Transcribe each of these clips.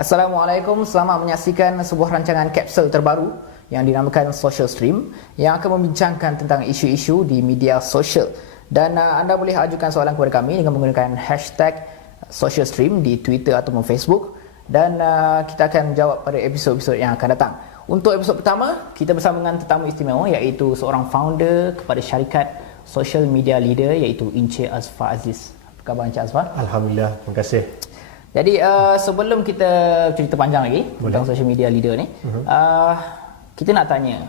Assalamualaikum, selamat menyaksikan sebuah rancangan kapsul terbaru yang dinamakan Social Stream yang akan membincangkan tentang isu-isu di media sosial. Dan anda boleh ajukan soalan kepada kami dengan menggunakan hashtag Social Stream di Twitter ataupun Facebook, dan kita akan jawab pada episod-episod yang akan datang. Untuk episod pertama, kita bersama dengan tetamu istimewa iaitu seorang founder kepada syarikat social media leader iaitu Encik Azfar Aziz. Apa khabar Encik Azfar? Alhamdulillah, terima kasih. Jadi sebelum kita cerita panjang lagi tentang social media leader ni, kita nak tanya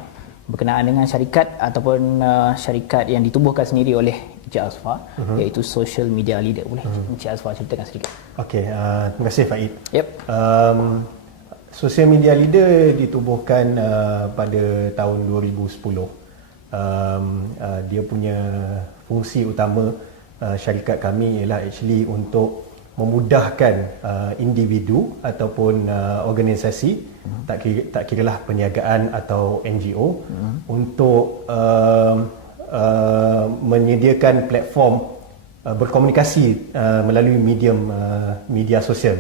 berkenaan dengan syarikat ataupun syarikat yang ditubuhkan sendiri oleh Encik Azfar, iaitu social media leader. Boleh Encik Azfar ceritakan sedikit? Okey, terima kasih Faid. Yep. Social media leader ditubuhkan pada tahun 2010. Dia punya fungsi utama syarikat kami ialah actually untuk memudahkan individu ataupun organisasi, tak kiralah perniagaan atau NGO, untuk menyediakan platform berkomunikasi melalui medium media sosial.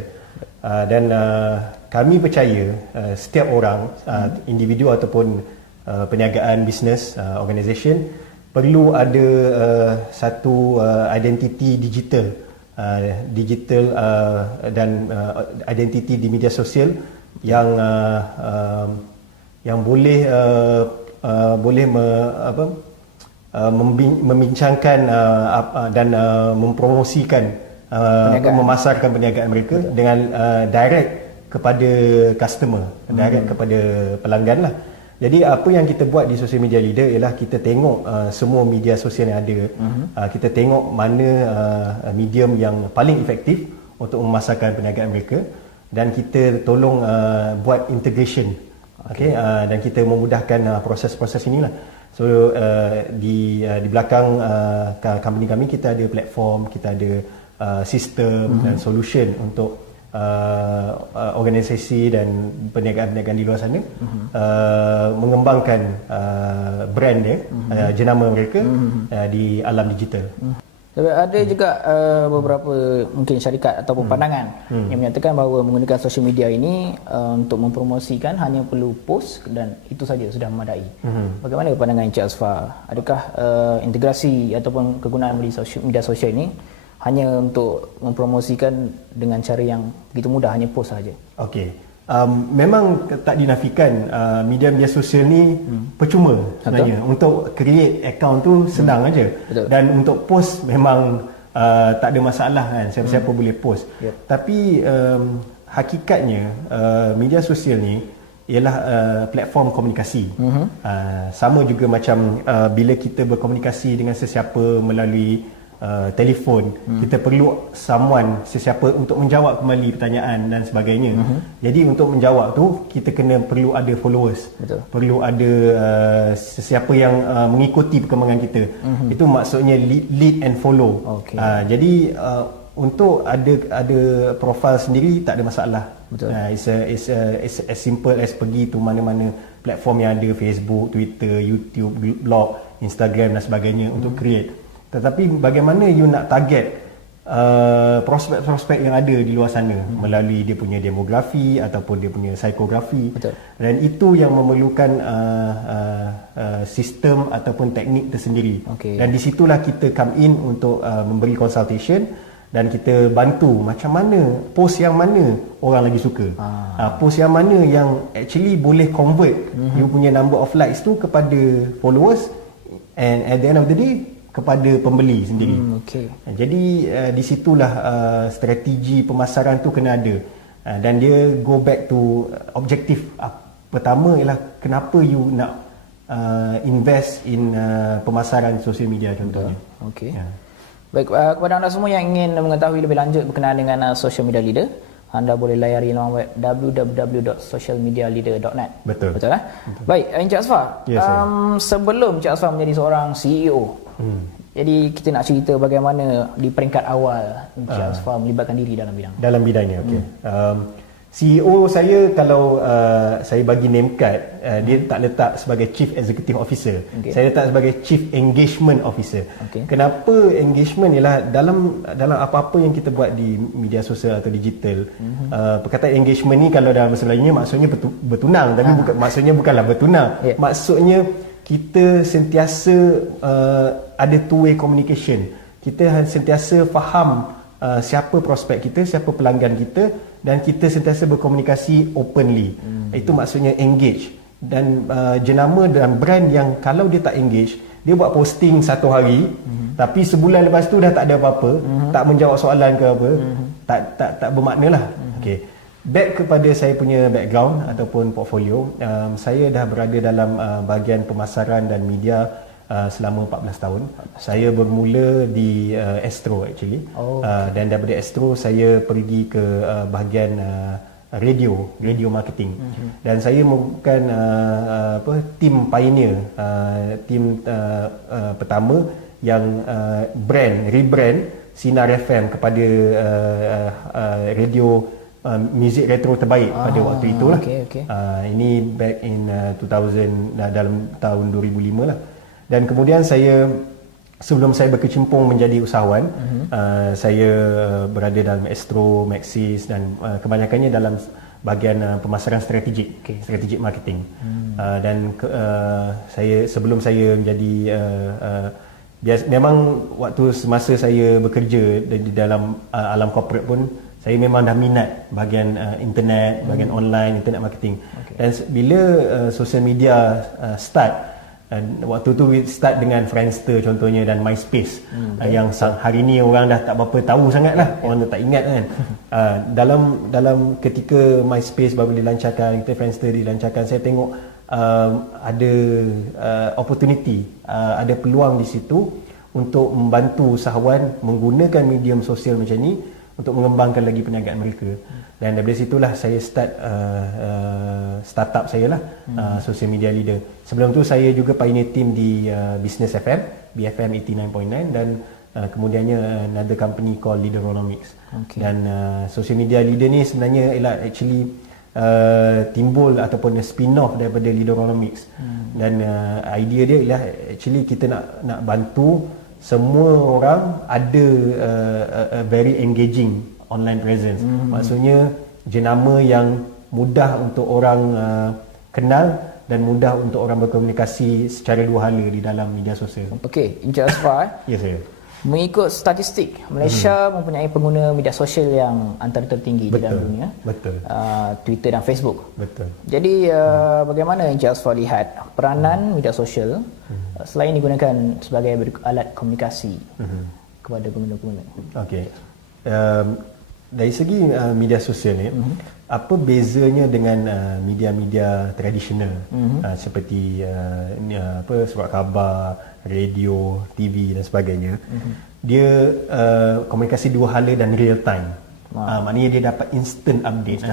Dan kami percaya setiap orang, individu ataupun perniagaan, bisnes, organisation perlu ada satu identiti digital, dan identiti di media sosial yang boleh membincangkan dan mempromosikan, memasarkan perniagaan mereka. Betul. Dengan direct kepada customer, direct kepada pelanggan lah. Jadi apa yang kita buat di social media leader ialah kita tengok semua media sosial yang ada, kita tengok mana medium yang paling efektif untuk memasarkan perniagaan mereka, dan kita tolong buat integration. Okay. Dan kita memudahkan proses-proses inilah. So di belakang company kami, kita ada platform, kita ada sistem dan solution untuk organisasi dan perniagaan-perniagaan di luar sana mengembangkan brand dia, jenama mereka di alam digital. Ada juga beberapa mungkin syarikat ataupun pandangan yang menyatakan bahawa menggunakan social media ini untuk mempromosikan hanya perlu post dan itu saja sudah memadai. Bagaimana pandangan Encik Azfar? Adakah integrasi ataupun kegunaan media sosial ini hanya untuk mempromosikan dengan cara yang begitu mudah, hanya post saja? Okey. Memang tak dinafikan media sosial ni percuma sebenarnya. Untuk create account tu senang aja. Dan untuk post memang tak ada masalah kan, siapa-siapa boleh post. Tapi hakikatnya media sosial ni ialah platform komunikasi. Sama juga macam bila kita berkomunikasi dengan sesiapa melalui telefon, kita perlu sesiapa untuk menjawab kembali pertanyaan dan sebagainya. Jadi untuk menjawab tu kita perlu ada followers. Betul. Perlu ada sesiapa yang mengikuti perkembangan kita. Itu maksudnya lead and follow. Okay. Jadi untuk ada profil sendiri tak ada masalah. Betul. It's as simple as pergi tu mana-mana platform yang ada, Facebook, Twitter, YouTube, blog, Instagram dan sebagainya untuk create. Tetapi bagaimana you nak target prospek-prospek yang ada di luar sana melalui dia punya demografi ataupun dia punya psikografi. Betul. Dan itu yang memerlukan sistem ataupun teknik tersendiri. Okay. Dan di situlah kita come in untuk memberi consultation dan kita bantu macam mana post yang mana orang lagi suka. Post yang mana yang actually boleh convert you punya number of likes tu kepada followers, and at the end of the day kepada pembeli sendiri. Okay. Jadi di situlah strategi pemasaran tu kena ada, dan dia go back to objektif. Pertama ialah kenapa you nak invest in pemasaran social media contohnya. Okay. Baik, kepada anda semua yang ingin mengetahui lebih lanjut berkenaan dengan social media leader, anda boleh layari laman web www.socialmedialeader.net. Betul. Betul lah? Betul. Baik, Encik Azfar, sebelum Encik Azfar menjadi seorang CEO, jadi kita nak cerita bagaimana di peringkat awal Encik Azfar melibatkan diri dalam bidang. Dalam bidangnya, okey. CEO saya kalau saya bagi name card, dia tak letak sebagai Chief Executive Officer. Saya letak sebagai Chief Engagement Officer. Kenapa engagement? Ialah dalam apa-apa yang kita buat di media sosial atau digital, perkataan engagement ni kalau dalam bahasa Melayunya maksudnya bertunang, tapi maksudnya bukanlah bertunang. Maksudnya kita sentiasa ada two-way communication. Kita sentiasa faham siapa prospek kita, siapa pelanggan kita, dan kita sentiasa berkomunikasi openly. Itu maksudnya engage. Dan jenama dan brand yang kalau dia tak engage, dia buat posting satu hari, tapi sebulan lepas tu dah tak ada apa-apa, tak menjawab soalan ke apa, tak bermakna lah. Okay. Back kepada saya punya background ataupun portfolio, saya dah berada dalam bahagian pemasaran dan media selama 14 tahun. Saya bermula di Astro actually. Dan daripada Astro saya pergi ke bahagian radio marketing. Dan saya merupakan tim pioneer, tim pertama yang rebrand Sinar FM kepada radio muzik retro terbaik pada waktu itulah. Ini back in 2000, dalam tahun 2005 lah. Dan kemudian sebelum saya berkecimpung menjadi usahawan, saya berada dalam Astro, Maxis dan kebanyakannya dalam bahagian pemasaran strategik marketing. Dan sebelum saya menjadi memang waktu semasa saya bekerja di dalam alam corporate pun saya memang dah minat bahagian internet, bahagian online, internet marketing. Dan bila social media start, waktu tu start dengan Friendster contohnya dan MySpace, yang hari ni orang dah tak berapa tahu sangat lah, orang dah tak ingat kan. Dalam ketika MySpace baru dilancarkan, Friendster dilancarkan, saya tengok ada opportunity, ada peluang di situ untuk membantu usahawan menggunakan medium sosial macam ni untuk mengembangkan lagi perniagaan mereka. Dan daripada situlah saya start startup saya lah, social media leader. Sebelum tu saya juga pioneer team di Business FM, BFM 89.9, dan kemudiannya another company called Leaderonomics. Dan social media leader ni sebenarnya ialah actually timbul ataupun spin-off daripada Leaderonomics. Dan idea dia ialah actually kita nak bantu semua orang ada a very engaging online presence. Maksudnya jenama yang mudah untuk orang kenal dan mudah untuk orang berkomunikasi secara dua hala di dalam media sosial. Okey, Encik Asfar. Ya, saya. Mengikut statistik, Malaysia mempunyai pengguna media sosial yang antara tertinggi di dalam dunia. Betul. Twitter dan Facebook. Betul. Jadi bagaimana Encik Asfar lihat peranan media sosial selain digunakan sebagai alat komunikasi kepada pengguna-pengguna? Okey. Dari segi media sosial ni, apa bezanya dengan media-media tradisional seperti surat khabar, radio, TV dan sebagainya? Dia komunikasi dua hala dan real time. Maknanya dia dapat instant update.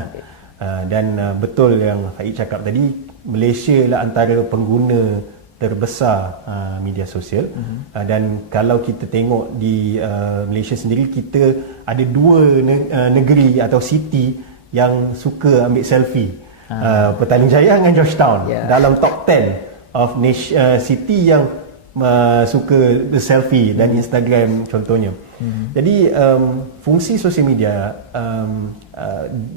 Dan betul yang Faik cakap tadi, Malaysia lah antara pengguna terbesar media sosial. Dan kalau kita tengok di Malaysia sendiri, kita ada dua negeri atau city yang suka ambil selfie, Petaling Jaya dengan Georgetown, dalam top 10 of city yang suka selfie dan Instagram contohnya. Jadi fungsi sosial media,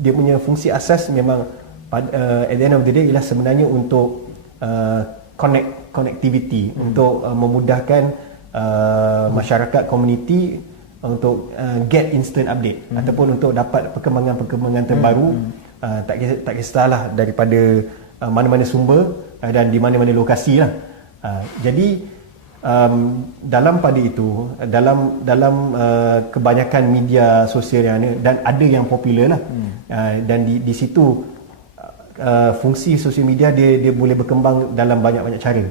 dia punya fungsi asas memang at the end of the day ialah sebenarnya untuk connectivity, untuk memudahkan masyarakat komuniti untuk get instant update ataupun untuk dapat perkembangan-perkembangan terbaru, tak kisahlah daripada mana-mana sumber dan di mana-mana lokasi lah. Jadi dalam pada itu, dalam kebanyakan media sosial yang ada, dan ada yang popular lah, dan di situ fungsi sosial media dia boleh berkembang dalam banyak-banyak cara.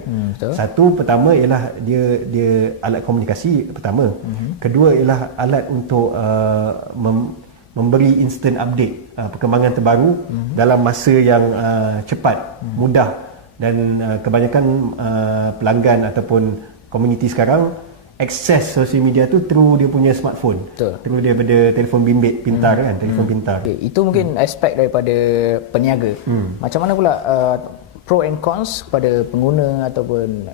Satu, pertama ialah dia alat komunikasi pertama. Kedua ialah alat untuk memberi instant update perkembangan terbaru dalam masa yang cepat, mudah. Dan kebanyakan pelanggan ataupun komuniti sekarang akses sosial media tu through dia punya smartphone. Betul. Through daripada telefon bimbit pintar kan, telefon pintar. Okay, itu mungkin aspek daripada peniaga. Macam mana pula pro and cons kepada pengguna ataupun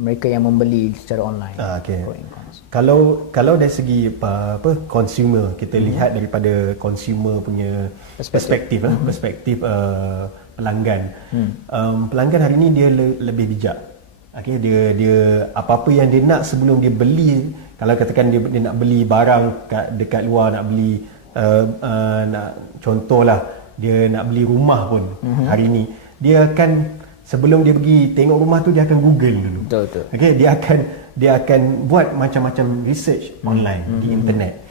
mereka yang membeli secara online? Okay. Pro and cons. Kalau dari segi apa consumer, kita lihat daripada consumer punya perspektif pelanggan. Pelanggan hari ni dia lebih bijak. Okay, dia apa-apa yang dia nak sebelum dia beli, kalau katakan dia nak beli barang dekat luar, nak beli nak contohlah dia nak beli rumah pun hari ni, dia akan sebelum dia pergi tengok rumah tu dia akan Google dulu. Betul. Okay, dia akan buat macam-macam research online di internet.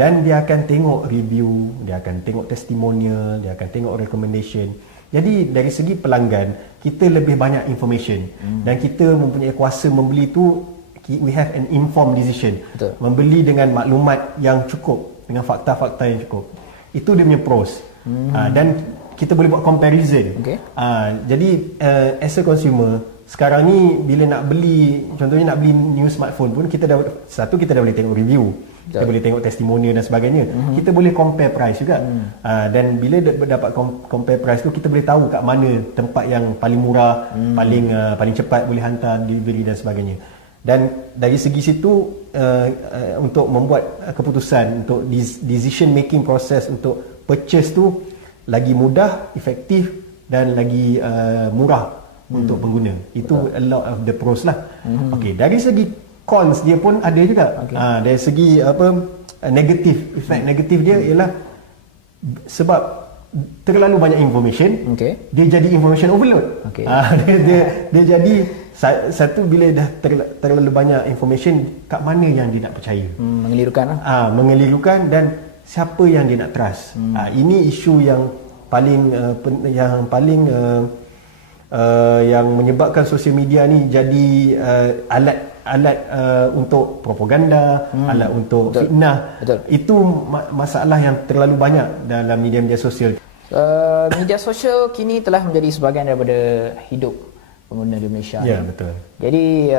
Dan dia akan tengok review, dia akan tengok testimonial, dia akan tengok recommendation. Jadi dari segi pelanggan, kita lebih banyak information dan kita mempunyai kuasa membeli tu, we have an informed decision. Betul. Membeli dengan maklumat yang cukup, dengan fakta-fakta yang cukup. Itu dia punya pros. Dan kita boleh buat comparison. Okay. Jadi as a consumer, sekarang ni bila nak beli, contohnya nak beli new smartphone pun, kita dah boleh tengok review. Kita boleh tengok testimonial dan sebagainya. Kita boleh compare price juga. Dan bila dapat compare price tu, kita boleh tahu kat mana tempat yang paling murah, paling cepat boleh hantar delivery dan sebagainya. Dan dari segi situ untuk membuat keputusan, untuk decision making process untuk purchase tu lagi mudah, efektif dan lagi murah untuk pengguna. Itu a lot of the pros lah. Okay, dari segi cons dia pun ada juga. Dari segi negatif, efek negatif dia ialah sebab terlalu banyak information, dia jadi information overload. Dia jadi satu, bila dah terlalu banyak information, kat mana yang dia nak percaya? Mengelirukan lah. Mengelirukan, dan siapa yang dia nak trust? Ini isu yang paling yang menyebabkan sosial media ni jadi alat untuk propaganda, alat untuk fitnah. Itu masalah yang terlalu banyak dalam media-media sosial. Media sosial kini telah menjadi sebahagian daripada hidup pengguna di Malaysia. Ya, betul. Jadi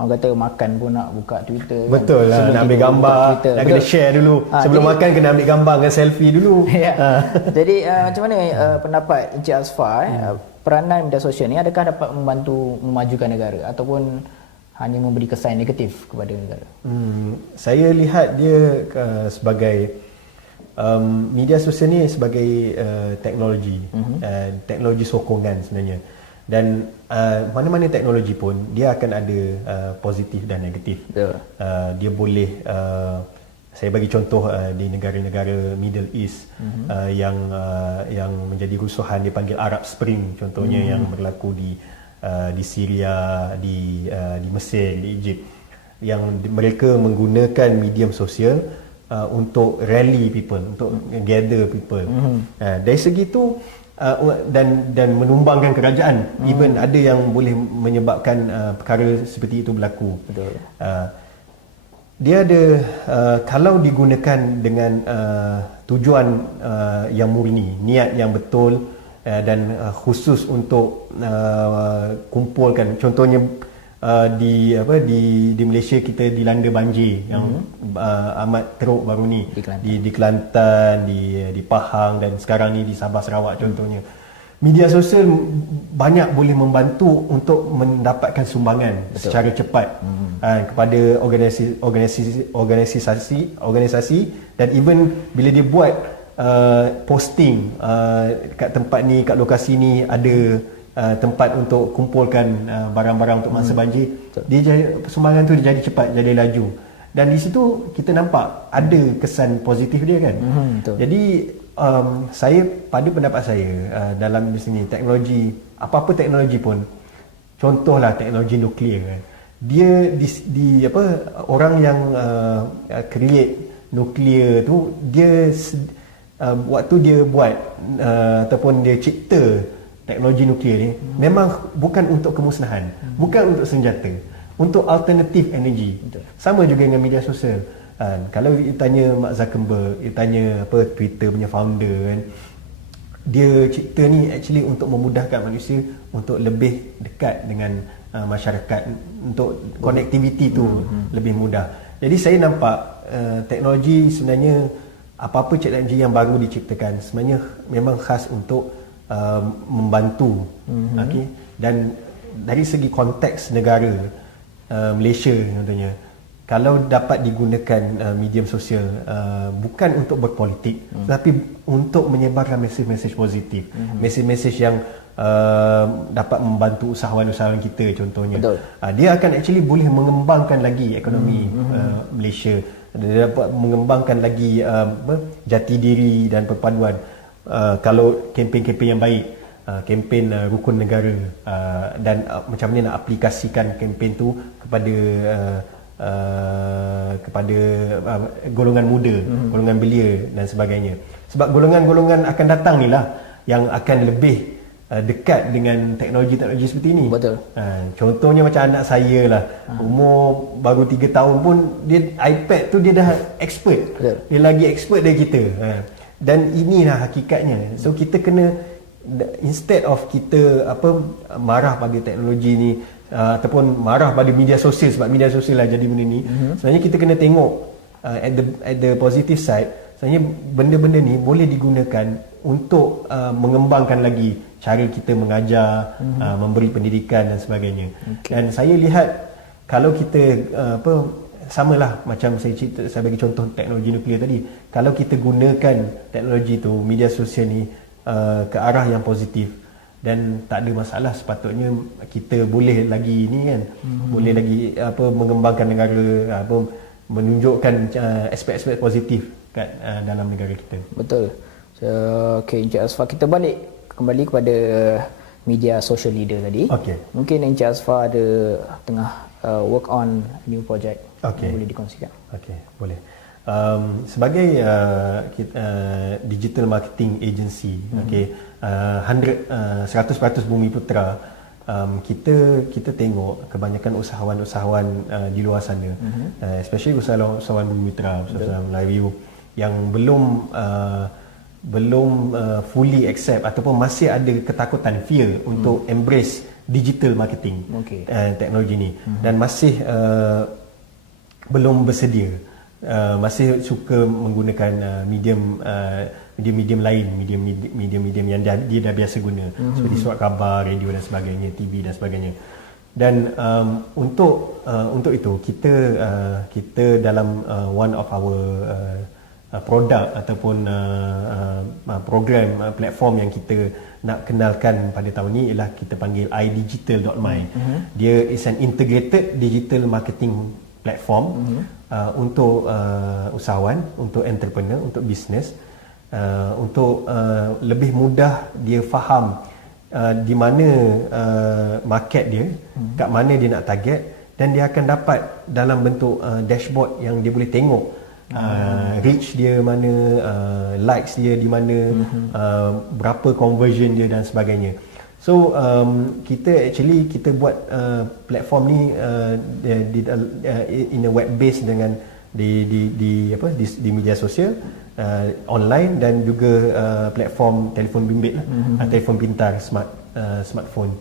orang kata makan pun nak buka Twitter. Betul kan? Nak ambil gambar, nak kena share dulu. Sebelum makan kena ambil gambar dengan selfie dulu. Jadi macam mana pendapat Encik Azfar, peranan media sosial ni adakah dapat membantu memajukan negara ataupun hanya memberi kesan negatif kepada negara? Saya lihat dia sebagai media sosial ni sebagai teknologi, teknologi sokongan sebenarnya. Dan mana-mana teknologi pun dia akan ada positif dan negatif. Dia boleh saya bagi contoh di negara-negara Middle East yang menjadi rusuhan dipanggil Arab Spring contohnya, yang berlaku di Syria, di Mesir, di Egypt, yang mereka menggunakan medium sosial untuk rally people, untuk gather people. Dari segi itu dan menumbangkan kerajaan. Even ada yang boleh menyebabkan perkara seperti itu berlaku. Betul. Dia ada kalau digunakan dengan tujuan yang murni, niat yang betul, dan khusus untuk kumpulkan, contohnya di Malaysia kita dilanda banjir yang amat teruk baru ni di Kelantan, di Pahang, dan sekarang ni di Sabah Sarawak contohnya. Media sosial banyak boleh membantu untuk mendapatkan sumbangan secara cepat kepada organisasi, dan even bila dia buat posting kat tempat ni, kat lokasi ni ada tempat untuk kumpulkan barang-barang untuk masa banjir, sumbangan tu dia jadi cepat, jadi laju, dan di situ kita nampak ada kesan positif dia kan. Jadi saya, pada pendapat saya, dalam sini teknologi, apa-apa teknologi pun, contohlah teknologi nuklear kan, dia orang yang create nuklear tu, dia waktu dia buat ataupun dia cipta teknologi nuklear ni, memang bukan untuk kemusnahan, bukan untuk senjata, untuk alternatif energi. Sama juga dengan media sosial. Kalau ditanya Mark Zuckerberg, ditanya Twitter punya founder kan, dia cipta ni actually untuk memudahkan manusia untuk lebih dekat dengan masyarakat, untuk connectivity tu lebih mudah. Jadi saya nampak teknologi sebenarnya, apa-apa teknologi yang baru diciptakan sebenarnya memang khas untuk membantu. Okay? Dan dari segi konteks negara, Malaysia contohnya, kalau dapat digunakan medium sosial bukan untuk berpolitik, tapi untuk menyebarkan mesej-mesej positif, mesej-mesej yang dapat membantu usahawan-usahawan kita contohnya. Dia akan actually boleh mengembangkan lagi ekonomi Malaysia. Dia dapat mengembangkan lagi jati diri dan perpaduan. Kalau kempen-kempen yang baik, kempen rukun negara, dan macam mana nak aplikasikan kempen tu kepada golongan muda, golongan belia dan sebagainya. Sebab golongan-golongan akan datang ni lah yang akan lebih dekat dengan teknologi-teknologi seperti ini. Betul. Contohnya macam anak saya lah, umur baru 3 tahun pun dia iPad tu dia dah expert. Betul. Dia lagi expert dari kita. Dan inilah hakikatnya. So kita kena, instead of kita marah pada teknologi ni, ataupun marah pada media sosial sebab media sosial lah jadi benda ni, sebenarnya kita kena tengok at the positive side. Sebenarnya benda-benda ni boleh digunakan untuk mengembangkan lagi cara kita mengajar, memberi pendidikan dan sebagainya. Dan saya lihat kalau kita samalah macam saya bagi contoh teknologi nuklear tadi, kalau kita gunakan teknologi tu, media sosial ni ke arah yang positif, dan tak ada masalah, sepatutnya kita boleh lagi ni kan, boleh lagi mengembangkan negara, menunjukkan aspek-aspek positif kat dalam negara kita. Betul. Okay, Encik Asfar, kita balik kembali kepada media social leader tadi. Mungkin Encik Asfar ada tengah work on new project yang boleh dikongsikan. Boleh. Sebagai digital marketing agency, 100% Bumiputera, kita tengok kebanyakan usahawan-usahawan di luar sana, especially usahawan Bumiputera, usahawan Melayu yang belum fully accept ataupun masih ada ketakutan, fear untuk embrace digital marketing, teknologi ni, dan masih belum bersedia, masih suka menggunakan medium lain, medium yang dia dah biasa guna, seperti surat khabar, radio dan sebagainya, TV dan sebagainya. Dan untuk itu kita dalam one of our produk ataupun program platform yang kita nak kenalkan pada tahun ni ialah kita panggil idigital.my. Dia is an integrated digital marketing platform untuk usahawan, untuk entrepreneur, untuk bisnes, untuk lebih mudah dia faham di mana market dia, kat mana dia nak target, dan dia akan dapat dalam bentuk dashboard yang dia boleh tengok reach dia mana, likes dia di mana, berapa conversion dia dan sebagainya. So kita buat platform ni in a web base dengan di media sosial, online, dan juga platform telefon bimbit lah, telefon pintar, smartphone.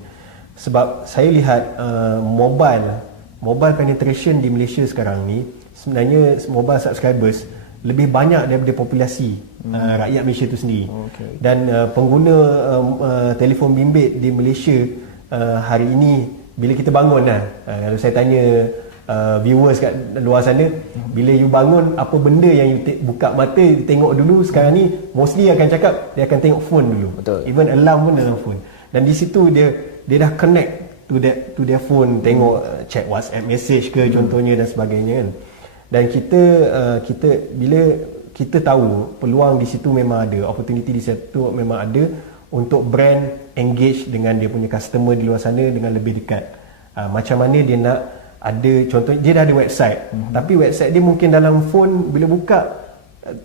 Sebab saya lihat mobile penetration di Malaysia sekarang ni, sebenarnya mobile subscribers lebih banyak daripada populasi rakyat Malaysia itu sendiri. Dan pengguna telefon bimbit di Malaysia hari ini, bila kita bangun kalau saya tanya viewers kat luar sana, bila you bangun, apa benda yang you buka mata tengok dulu sekarang ni, mostly akan cakap dia akan tengok phone dulu. Even alarm pun dalam phone. Dan di situ dia dah connect to their phone, tengok check WhatsApp message ke contohnya dan sebagainya kan. Dan kita bila kita tahu peluang di situ memang ada, opportunity di situ memang ada untuk brand engage dengan dia punya customer di luar sana dengan lebih dekat. Macam mana dia nak ada, contoh dia dah ada website, tapi website dia mungkin dalam phone bila buka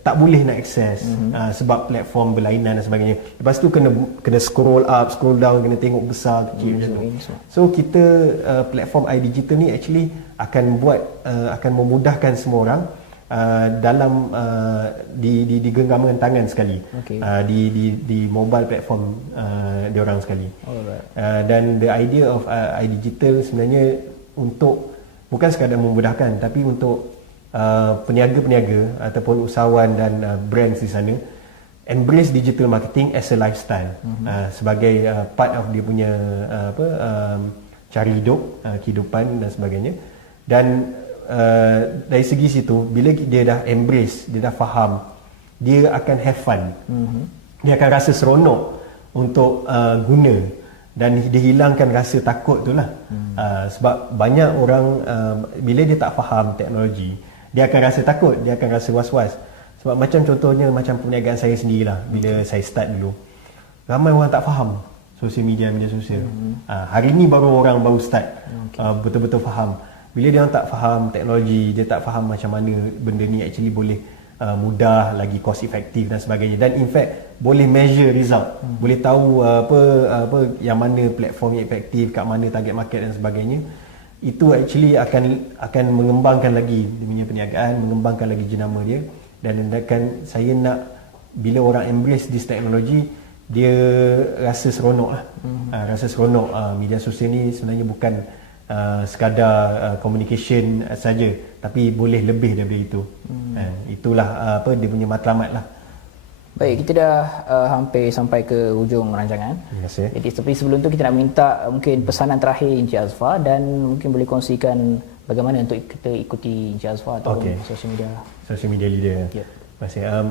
tak boleh nak akses sebab platform berlainan dan sebagainya. Lepas tu kena scroll up, scroll down, kena tengok besar kecil macam tu. So kita platform iDigital ni actually akan memudahkan semua orang dalam di genggaman tangan sekali. Okay. Di mobile platform diorang sekali. Dan the idea of iDigital sebenarnya untuk bukan sekadar memudahkan, tapi untuk peniaga-peniaga ataupun usahawan dan brands di sana embrace digital marketing as a lifestyle, sebagai part of dia punya cara hidup, kehidupan dan sebagainya. Dan dari segi situ, bila dia dah embrace, dia dah faham, dia akan have fun, dia akan rasa seronok untuk guna, dan dia hilangkan rasa takut tu lah. Sebab banyak orang bila dia tak faham teknologi, dia akan rasa takut, dia akan rasa was-was. Sebab macam contohnya macam perniagaan saya sendirilah, bila saya start dulu, ramai orang tak faham media sosial. Hari ni orang baru start betul-betul faham. Bila dia orang tak faham teknologi, dia tak faham macam mana benda ni actually boleh mudah, lagi cost effective dan sebagainya, dan in fact boleh measure result, boleh tahu apa yang mana platform yang efektif, kat mana target market dan sebagainya. Itu actually akan mengembangkan lagi dia punya perniagaan, mengembangkan lagi jenama dia. Dan saya nak bila orang embrace this teknologi, dia rasa seronok lah. Rasa seronok. Media sosial ni sebenarnya bukan sekadar communication saja, tapi boleh lebih daripada itu. Itulah dia punya matlamat lah. Baik, kita dah hampir sampai ke hujung rancangan. Terima kasih. Jadi seperti sebelum tu, kita nak minta mungkin pesanan terakhir Encik Azfar, dan mungkin boleh kongsikan bagaimana untuk kita ikuti Encik Azfar atau social media leader. Terima kasih.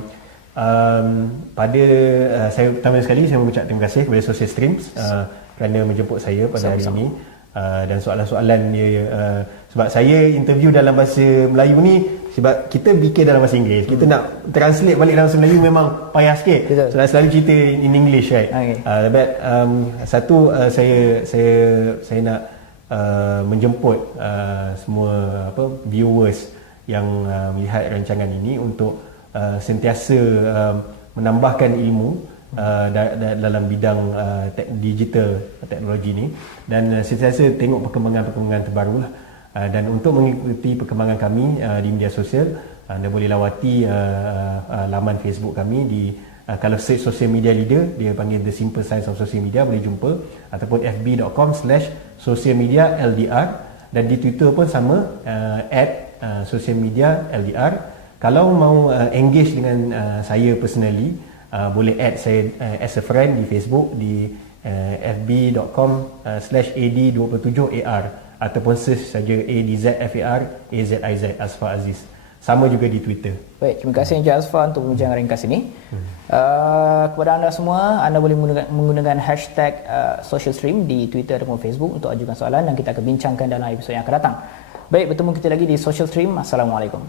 Saya pertama sekali saya mengucap terima kasih kepada Social Streams kerana menjemput saya pada hari ini. Dan soalan-soalan dia, sebab saya interview dalam bahasa Melayu ni, sebab kita fikir dalam bahasa Inggeris, kita nak translate balik dalam bahasa Melayu memang payah sikit. So saya selalu cerita in English, right? But saya nak menjemput semua viewers yang melihat rancangan ini untuk sentiasa menambahkan ilmu dalam bidang digital teknologi ni, dan sentiasa tengok perkembangan terbaru lah. Dan untuk mengikuti perkembangan kami di media sosial, anda boleh lawati laman Facebook kami di kalau search social media leader, dia panggil The Simple Science of Social Media, boleh jumpa, ataupun fb.com/socialmedialdr, dan di Twitter pun sama, @socialmedialdr. Kalau mau engage dengan saya personally, boleh add saya as a friend di Facebook di fb.com/ad27ar, ataupun search saja ADZFAR AZIZ Azfar Aziz. Sama juga di Twitter. Baik, terima kasih Encik Azfar untuk perbincangan ringkas ini. Kepada anda semua, anda boleh menggunakan hashtag social stream di Twitter ataupun Facebook untuk ajukan soalan, dan kita akan bincangkan dalam episod yang akan datang. Baik, bertemu kita lagi di social stream. Assalamualaikum.